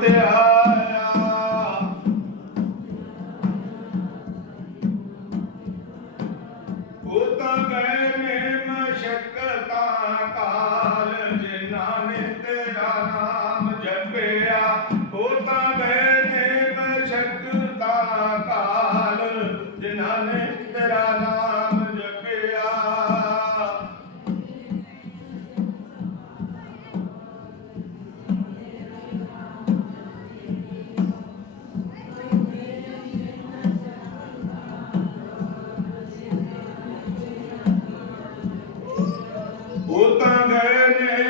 ਧਿਆਇਆ ਉਹ ਤਾਂ ਗਏ ਨੇ ਮਸ਼ਕਤਾਂ ਕਾਲ, ਜਿਨ੍ਹਾਂ ਨੇ ਤੇਰਾ ਨਾਮ ਜਪਿਆ। ਉਹ ਤਾਂ ਗਏ ਨੇ ਮਸ਼ਕਤਾਂ ਕਾਲ, ਜਿਨ੍ਹਾਂ ਨੇ ਉਹ ਤਾਂ ਗਏ ਨੇ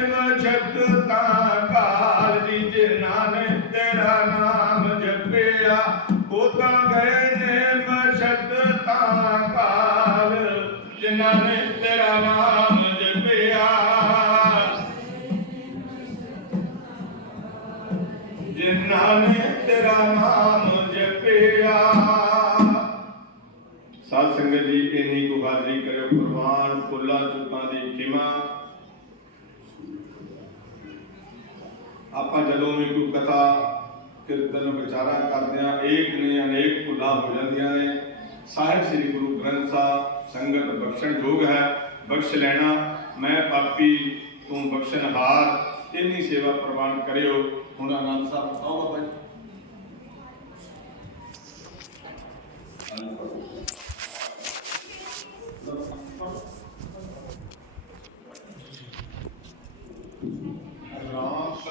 ਤਾਂ ਕਾਲ ਜੀ ਜਿਨ੍ਹਾਂ ਨੇ ਤੇਰਾ ਨਾਮ ਜਪਿਆ। ਉਹ ਤਾਂ ਗਏ ਨੇ ਤਾਂ ਕਾਲ ਜਿਨ੍ਹਾਂ ਨੇ ਤੇਰਾ ਨਾਮ ਜਪਿਆ। ਜਿਨ੍ਹਾਂ ਨੇ ਤੇਰਾ ਨਾਮ ਸਾਧ ਸੰਗਤ ਜੀ, ਇੰਨੀ ਕੁ ਹਾਜ਼ਰੀ ਕਰਿਓ ਪ੍ਰਵਾਨ ਕੁੱਲਾ ਚੁੱਕਾਂ ਦੀ ਖਿਮਾ। ਆਪਾਂ ਜਦੋਂ ਵੀ ਕੋਈ ਕਥਾ, ਕੀਰਤਨ, ਵਿਚਾਰਾ ਕਰਦੇ ਆ ਏਕ ਨਹੀਂ ਅਨੇਕ ਭੁੱਲਾਂ ਹੋ ਜਾਂਦੀਆਂ ਨੇ। ਸਾਹਿਬ ਸ੍ਰੀ ਗੁਰੂ ਗ੍ਰੰਥ ਸਾਹਿਬ, ਸੰਗਤ ਬਖਸ਼ਣ ਯੋਗ ਹੈ, ਬਖਸ਼ ਲੈਣਾ। ਮੈਂ ਪਾਪੀ, ਤੂੰ ਬਖਸ਼ਣਹਾਰ ਇੰਨੀ ਸੇਵਾ ਪ੍ਰਵਾਨ ਕਰਿਓ। ਹੁਣ ਆਨੰਦ ਸਾਹਿਬ, ਆਓ ਬਾਬਾ ਜੀ। Nossa,